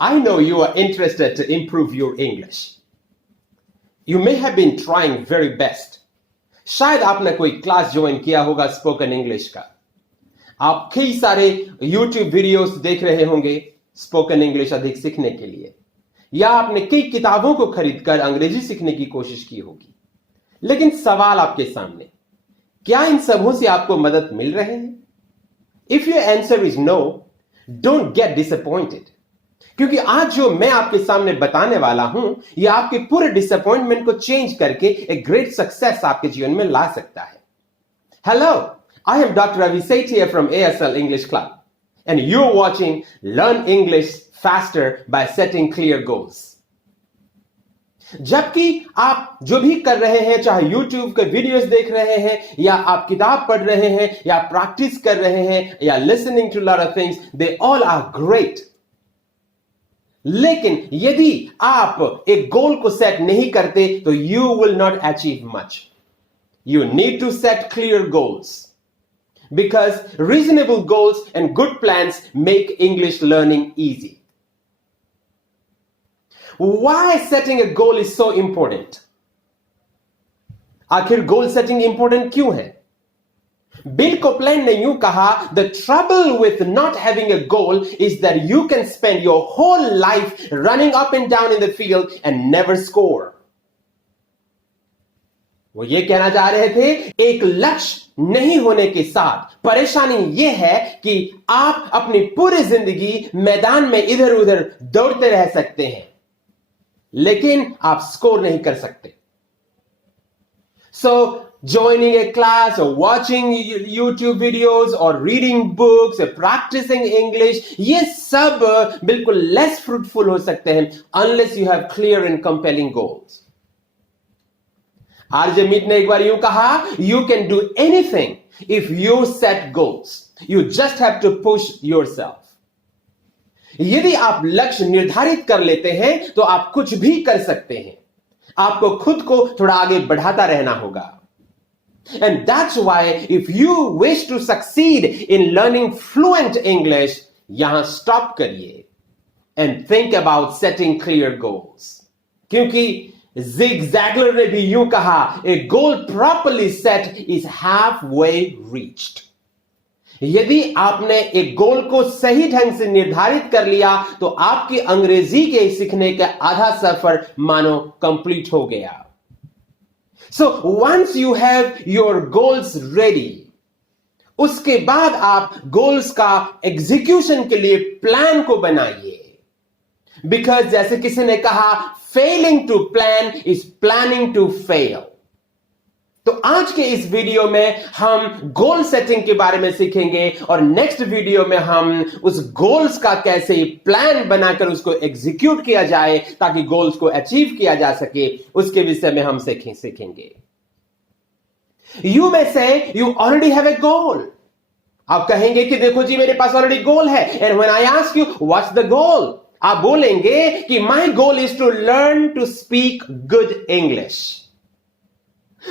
I know you are interested to improve your English. You may have been trying very best. शायद आपने कोई class join किया होगा spoken English का. आप कई सारे YouTube वीडियोस देख रहे होंगे स्पोकन इंग्लिश अधिक सीखने के लिए, या आपने कई किताबों को खरीदकर अंग्रेजी सीखने की कोशिश की होगी. लेकिन सवाल आपके सामने, क्या इन सबों से आपको मदद मिल रहे हैं? If your answer is no, don't get disappointed. क्योंकि आज जो मैं आपके सामने बताने वाला हूं, यह आपके पूरे डिसअपॉइंटमेंट को चेंज करके एक ग्रेट सक्सेस आपके जीवन में ला सकता है. Hello, I am Dr. Ravi Sethia from ASL English Club, and you're watching Learn English Faster by Setting Clear Goals. जबकि आप जो भी कर रहे हैं, चाहे YouTube के वीडियोस देख रहे हैं, या आप किताब पढ़ रहे हैं, या प्रैक्टिस कर रहे हैं, या listening to a lot of things, they all are great. लेकिन यदि आप एक गोल को सेट नहीं करते तो you will not achieve much. You need to set clear goals. Because reasonable goals and good plans make English learning easy. Why setting a goal is so important? आखिर goal setting important क्यों है? Bill Copeland ने यूं कहा, the trouble with not having a goal is that you can spend your whole life running up and down in the field and never score. वो ये कहना चाह रहे थे, एक लक्ष्य नहीं होने के साथ परेशानी ये है कि आप अपनी पूरी जिंदगी मैदान में इधर उधर दौड़ते रह सकते हैं, लेकिन आप स्कोर नहीं कर सकते. So joining a class or watching YouTube videos or reading books or practicing English, ये सब बिल्कुल less fruitful हो सकते हैं unless you have clear and compelling goals. RJ Meet ने एक बार यूं कहा, you can do anything if you set goals. You just have to push yourself. यदि आप लक्ष्य निर्धारित कर लेते हैं तो आप कुछ भी कर सकते हैं. आपको खुद को थोड़ा आगे बढ़ाता रहना होगा. And that's why if you wish to succeed in learning fluent English, यहां stop करिए and think about setting clear goals. क्योंकि Zig Ziglar ने भी यूं कहा, a goal properly set is halfway reached. यदि आपने एक गोल को सही ढंग से निर्धारित कर लिया तो आपकी अंग्रेजी के सीखने का आधा सफर मानो कंप्लीट हो गया. So once you have your goals ready, उसके बाद आप गोल्स का एग्जीक्यूशन के लिए प्लान को बनाइए. Because जैसे किसी ने कहा, failing to plan is planning to fail. तो आज के इस वीडियो में हम गोल सेटिंग के बारे में सीखेंगे और नेक्स्ट वीडियो में हम उस गोल्स का कैसे प्लान बनाकर उसको एग्जीक्यूट किया जाए ताकि गोल्स को अचीव किया जा सके, उसके विषय में हम सीखेंगे. You may say you already have a goal. आप कहेंगे कि देखो जी, मेरे पास ऑलरेडी गोल है. And when I ask you what's the goal, आप बोलेंगे कि my goal is to learn to speak good English.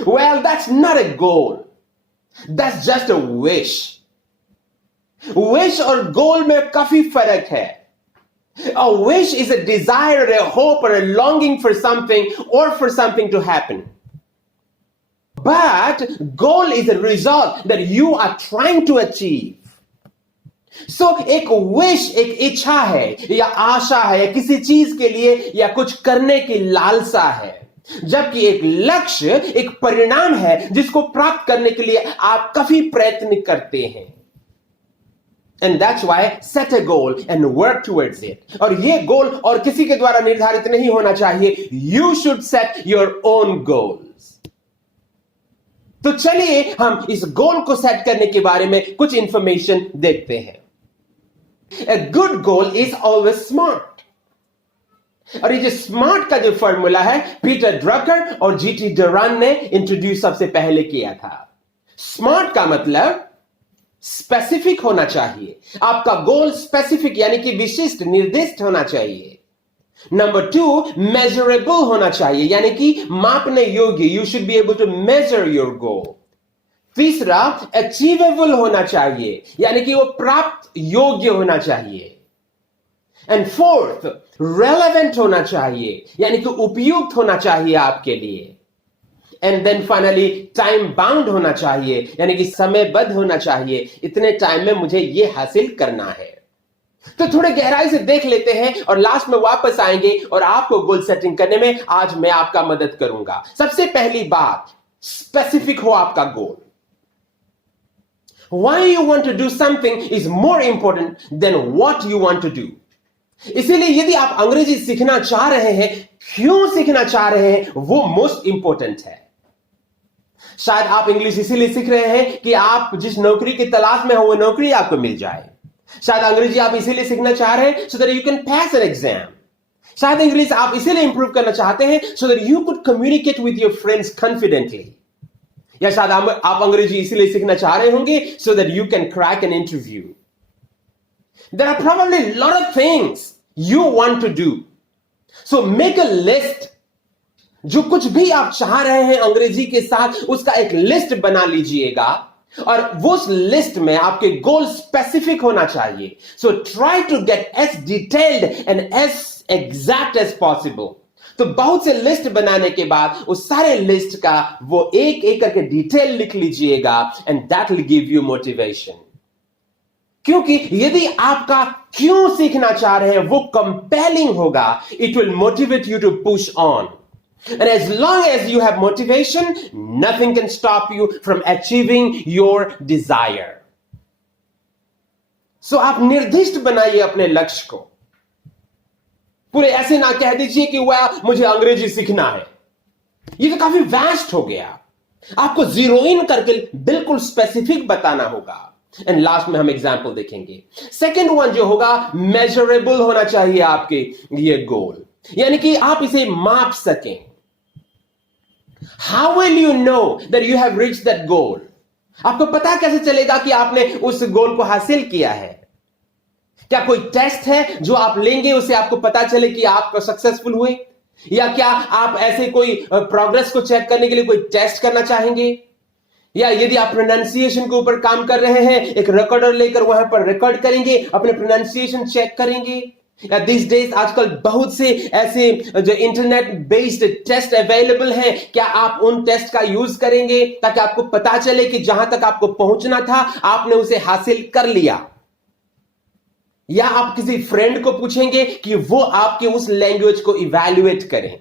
Well, that's not a goal. That's just a wish. Wish और goal में काफी फर्क है. A wish is a desire, a hope, or a longing for something or for something to happen. But goal is a result that you are trying to achieve. So एक wish एक इच्छा है या आशा है या किसी चीज के लिए या कुछ करने की लालसा है, जबकि एक लक्ष्य एक परिणाम है जिसको प्राप्त करने के लिए आप काफी प्रयत्न करते हैं. And that's why set a goal and work towards it. और ये गोल और किसी के द्वारा निर्धारित नहीं होना चाहिए. You should set your own goals. तो चलिए हम इस गोल को सेट करने के बारे में कुछ इंफॉर्मेशन देखते हैं. A good goal is always smart. और ये जो स्मार्ट का जो फॉर्मूला है, पीटर ड्रकर और जीटी डरान ने इंट्रोड्यूस सबसे पहले किया था. स्मार्ट का मतलब स्पेसिफिक होना चाहिए. आपका गोल स्पेसिफिक यानी कि विशिष्ट, निर्दिष्ट होना चाहिए. नंबर 2, मेजरेबल होना चाहिए यानी कि मापने योग्य. You should be able to measure your goal. तीसरा, अचीवेबल होना चाहिए यानी कि वो प्राप्त योग्य होना चाहिए. एंड फोर्थ, रेलेवेंट होना चाहिए, यानी कि उपयुक्त होना चाहिए आपके लिए। And then finally, time bound होना चाहिए, यानी कि समयबद्ध होना चाहिए, इतने टाइम में मुझे यह हासिल करना है। तो थोड़े गहराई से देख लेते हैं और लास्ट में वापस आएंगे और आपको गोल सेटिंग करने में आज मैं आपका मदद करूंगा। सबसे पहली बात, स्पेसिफिक हो आपका गोल। Why you want to do something is more important than what you want to do. इसीलिए यदि आप अंग्रेजी सीखना चाह रहे हैं, क्यों सीखना चाह रहे हैं, वो मोस्ट इंपॉर्टेंट है। शायद आप इंग्लिश इसीलिए सीख रहे हैं कि आप जिस नौकरी की तलाश में हो वो नौकरी आपको मिल जाए। शायद अंग्रेजी आप इसीलिए सीखना चाह रहे हैं so that you can pass an exam. शायद इंग्लिश आप इसीलिए इंप्रूव करना चाहते हैं so that you could communicate with your friends confidently. या शायद आप अंग्रेजी इसीलिए सीखना चाह रहे होंगे so that you can crack an interview. There are probably a lot of things you want to do. So make a list. जो कुछ भी आप चाह रहे हैं अंग्रेजी के साथ, उसका एक लिस्ट बना लीजिएगा और उस लिस्ट में आपके गोल स्पेसिफिक होना चाहिए। So try to get as detailed and as exact as possible. तो बहुत से लिस्ट बनाने के बाद उस सारे लिस्ट का वो एक एक करके डिटेल लिख लीजिएगा and that will give you motivation. क्योंकि यदि आपका क्यों सीखना चाह रहे हैं वो कंपेलिंग होगा, it will motivate you to push on. And as long as you have motivation, nothing can stop you from achieving your desire. So आप निर्दिष्ट बनाइए अपने लक्ष्य को। पूरे ऐसे ना कह दीजिए कि वह मुझे अंग्रेजी सीखना है, ये तो काफी वास्ट हो गया। आपको जीरो इन करके बिल्कुल स्पेसिफिक बताना होगा। एंड लास्ट में हम एग्जांपल देखेंगे। सेकंड वन जो होगा, मेजरेबल होना चाहिए आपके ये गोल, यानी कि आप इसे माप सकें। How will you know that you have reached that goal? आपको पता कैसे चलेगा कि आपने उस गोल को हासिल किया है? क्या कोई टेस्ट है जो आप लेंगे उससे आपको पता चले कि आप सक्सेसफुल हुए? या क्या आप ऐसे कोई प्रोग्रेस को चेक करने के लिए कोई टेस्ट करना चाहेंगे? या यदि आप प्रोनाउंसिएशन के ऊपर काम कर रहे हैं, एक रिकॉर्डर लेकर वहां पर रिकॉर्ड करेंगे, अपने प्रोनाउंसिएशन चेक करेंगे? या दिस डेज आजकल बहुत से ऐसे जो इंटरनेट बेस्ड टेस्ट अवेलेबल हैं, क्या आप उन टेस्ट का यूज करेंगे ताकि आपको पता चले कि जहां तक आपको पहुंचना था आपने उसे हासिल कर लिया? या आप किसी फ्रेंड को पूछेंगे कि वो आपके उस लैंग्वेज को इवैल्यूएट करें?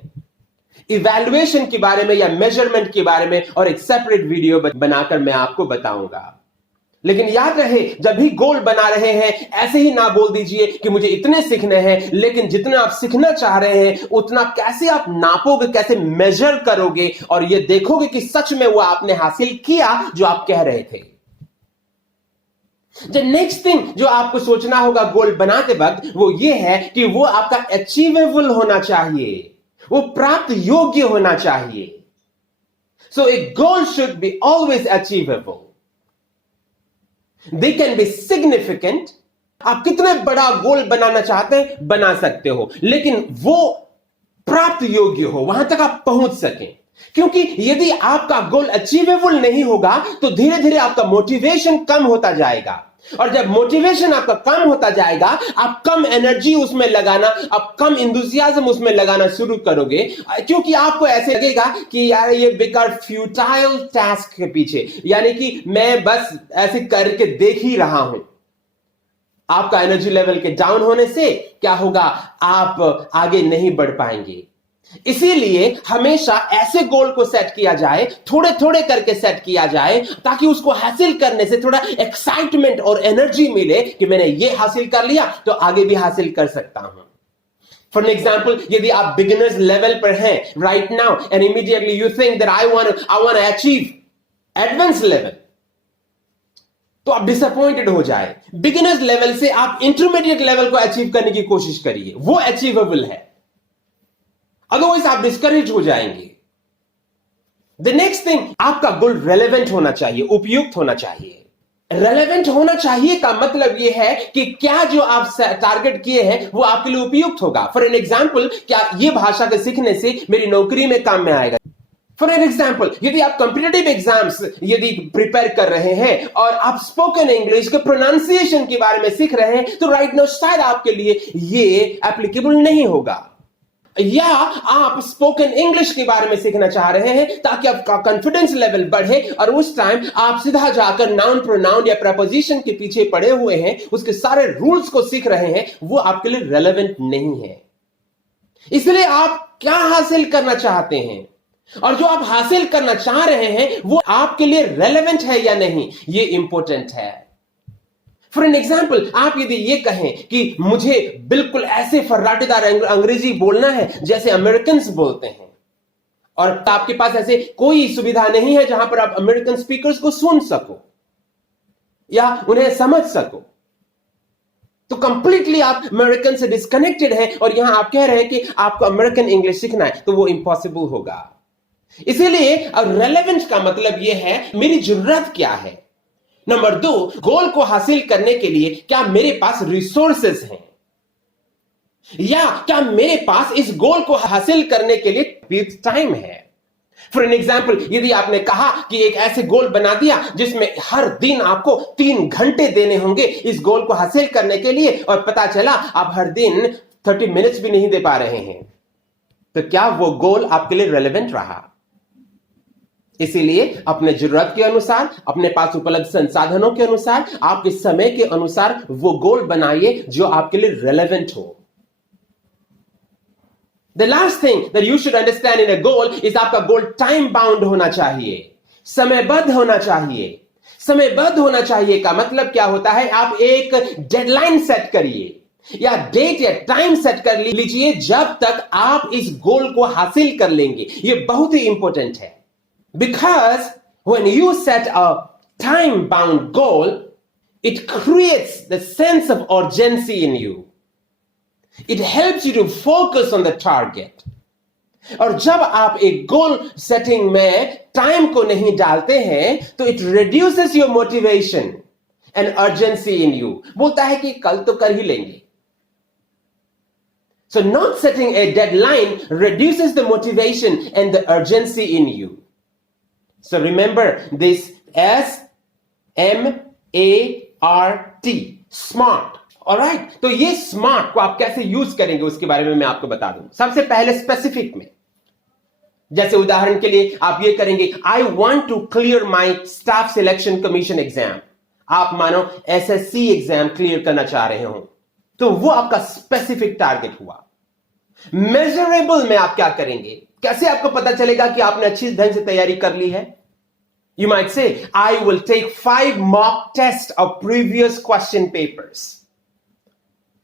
इवैल्यूएशन के बारे में या मेजरमेंट के बारे में और एक सेपरेट वीडियो बनाकर मैं आपको बताऊंगा। लेकिन याद रहे, जब भी गोल बना रहे हैं ऐसे ही ना बोल दीजिए कि मुझे इतने सीखने हैं, लेकिन जितना आप सीखना चाह रहे हैं उतना कैसे आप नापोगे, कैसे मेजर करोगे और ये देखोगे कि सच में वो आपने हासिल किया जो आप कह रहे थे। द नेक्स्ट थिंग जो आपको सोचना होगा गोल बनाते वक्त वो ये है कि वो आपका अचीवेबल होना चाहिए, वो प्राप्त योग्य होना चाहिए। So a goal should be always achievable. They can be significant. आप कितने बड़ा गोल बनाना चाहते हैं बना सकते हो, लेकिन वो प्राप्त योग्य हो, वहां तक आप पहुंच सकें। क्योंकि यदि आपका गोल अचीवेबल नहीं होगा तो धीरे धीरे आपका मोटिवेशन कम होता जाएगा, और जब मोटिवेशन आपका कम होता जाएगा आप कम एनर्जी उसमें लगाना, आप कम इंथुसियाज्म उसमें लगाना शुरू करोगे, क्योंकि आपको ऐसे लगेगा कि यार ये बेकार फ्यूटाइल टास्क के पीछे, यानी कि मैं बस ऐसे करके देख ही रहा हूं। आपका एनर्जी लेवल के डाउन होने से क्या होगा, आप आगे नहीं बढ़ पाएंगे। इसीलिए हमेशा ऐसे गोल को सेट किया जाए, थोड़े थोड़े करके सेट किया जाए, ताकि उसको हासिल करने से थोड़ा एक्साइटमेंट और एनर्जी मिले कि मैंने ये हासिल कर लिया तो आगे भी हासिल कर सकता हूं। फॉर एग्जाम्पल, यदि आप बिगिनर्स लेवल पर हैं right now and immediately you think that I want to achieve advance level, तो आप डिसअपॉइंटेड हो जाए। बिगिनर्स लेवल से आप इंटरमीडिएट लेवल को अचीव करने की कोशिश करिए, वो अचीवेबल है, अदरवाइज आप डिस्करेज हो जाएंगे। द नेक्स्ट थिंग, आपका गोल रेलेवेंट होना चाहिए, उपयुक्त होना चाहिए। रेलेवेंट होना चाहिए का मतलब यह है कि क्या जो आप टारगेट किए हैं वो आपके लिए उपयुक्त होगा। फॉर एन एग्जाम्पल, क्या ये भाषा के सीखने से मेरी नौकरी में काम में आएगा? फॉर एन एग्जाम्पल, यदि आप कॉम्पिटिटिव एग्जाम्स यदि प्रिपेयर कर रहे हैं और आप स्पोकन इंग्लिश के प्रोनाउंसिएशन के बारे में सीख रहे हैं, तो राइट नाउ शायद आपके लिए ये एप्लीकेबल नहीं होगा। या आप स्पोकन इंग्लिश के बारे में सीखना चाह रहे हैं ताकि आपका कॉन्फिडेंस लेवल बढ़े, और उस टाइम आप सीधा जाकर नाउन प्रोनाउन या प्रपोजिशन के पीछे पड़े हुए हैं, उसके सारे रूल्स को सीख रहे हैं, वो आपके लिए रेलेवेंट नहीं है। इसलिए आप क्या हासिल करना चाहते हैं और जो आप हासिल करना चाह रहे हैं वो आपके लिए रेलेवेंट है या नहीं, ये इंपॉर्टेंट है। फॉर एन एग्जाम्पल, आप यदि ये कहें कि मुझे बिल्कुल ऐसे फर्राटेदार अंग्रेजी बोलना है जैसे अमेरिकन बोलते हैं, और आपके पास ऐसे कोई सुविधा नहीं है जहां पर आप अमेरिकन स्पीकर्स को सुन सको या उन्हें समझ सको, तो कंप्लीटली आप अमेरिकन से डिस्कनेक्टेड हैं और यहां आप कह रहे हैं कि आपको अमेरिकन इंग्लिश सीखना है, तो वो इंपॉसिबल होगा। इसीलिए रेलेवेंट का मतलब यह है मेरी जरूरत क्या है। नंबर 2, गोल को हासिल करने के लिए क्या मेरे पास रिसोर्सेस हैं, या क्या मेरे पास इस गोल को हासिल करने के लिए टाइम है। फॉर एन एग्जाम्पल, यदि आपने कहा कि एक ऐसे गोल बना दिया जिसमें हर दिन आपको 3 घंटे देने होंगे इस गोल को हासिल करने के लिए, और पता चला आप हर दिन 30 मिनट्स भी नहीं दे पा रहे हैं, तो क्या वो गोल आपके लिए रेलेवेंट रहा? इसीलिए अपने जरूरत के अनुसार, अपने पास उपलब्ध संसाधनों के अनुसार, आपके समय के अनुसार वो गोल बनाइए जो आपके लिए रेलेवेंट हो। The last thing that you should understand in a goal is आपका गोल टाइम बाउंड होना चाहिए, समयबद्ध होना चाहिए। समयबद्ध होना चाहिए का मतलब क्या होता है? आप एक डेडलाइन सेट करिए या डेट या टाइम सेट कर लीजिए जब तक आप इस गोल को हासिल कर लेंगे। ये बहुत ही इंपॉर्टेंट है, because when you set a time bound goal, it creates the sense of urgency in you. It helps you to focus on the target. और जब आप एक गोल सेटिंग में टाइम को नहीं डालते हैं तो it reduces your motivation and urgency in you. बोलता है कि कल तो कर ही लेंगे। So not setting a deadline reduces the motivation and the urgency in you. So remember this SMART, SMART. Alright? तो ये SMART को आप कैसे यूज करेंगे उसके बारे में मैं आपको बता दूं। सबसे पहले स्पेसिफिक में, जैसे उदाहरण के लिए आप ये करेंगे, I want to clear my staff selection commission exam. आप मानो SSC एग्जाम क्लियर करना चाह रहे हो, तो वो आपका स्पेसिफिक टारगेट हुआ। मेजरेबल में आप क्या करेंगे? कैसे आपको पता चलेगा कि आपने अच्छी ढंग से तैयारी कर ली है? You might say, I will take 5 mock tests of previous question papers.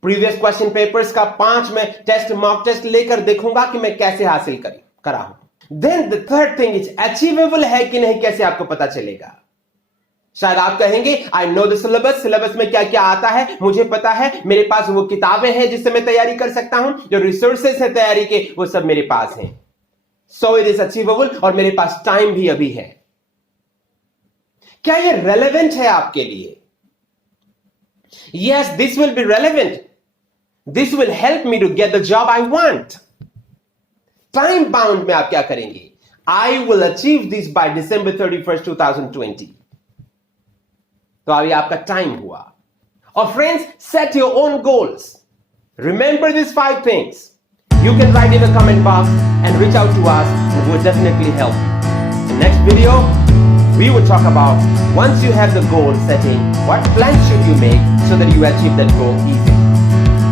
Previous question papers का 5 में टेस्ट, मॉक टेस्ट लेकर देखूंगा कि मैं कैसे हासिल करा हूं। Then the third thing is achievable है कि नहीं, कैसे आपको पता चलेगा? शायद आप कहेंगे, I know the syllabus, syllabus में क्या क्या आता है मुझे पता है, मेरे पास वो किताबें हैं जिससे मैं तैयारी कर सकता हूं, जो रिसोर्सेस है तैयारी के वो सब मेरे पास हैं। So it is achievable, और मेरे पास टाइम भी अभी है। क्या ये रेलेवेंट है आपके लिए? Yes, this will be relevant. This will help me to get the job I want. Time bound में आप क्या करेंगे? I will achieve this by December 31st, 2020. तो अभी आपका टाइम हुआ। और friends, set your own goals. Remember these 5 things. You can write in the comment box and reach out to us, and we'll definitely help you. In the next video, we will talk about once you have the goal setting, what plans should you make so that you achieve that goal easily.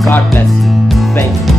God bless you. Thank you.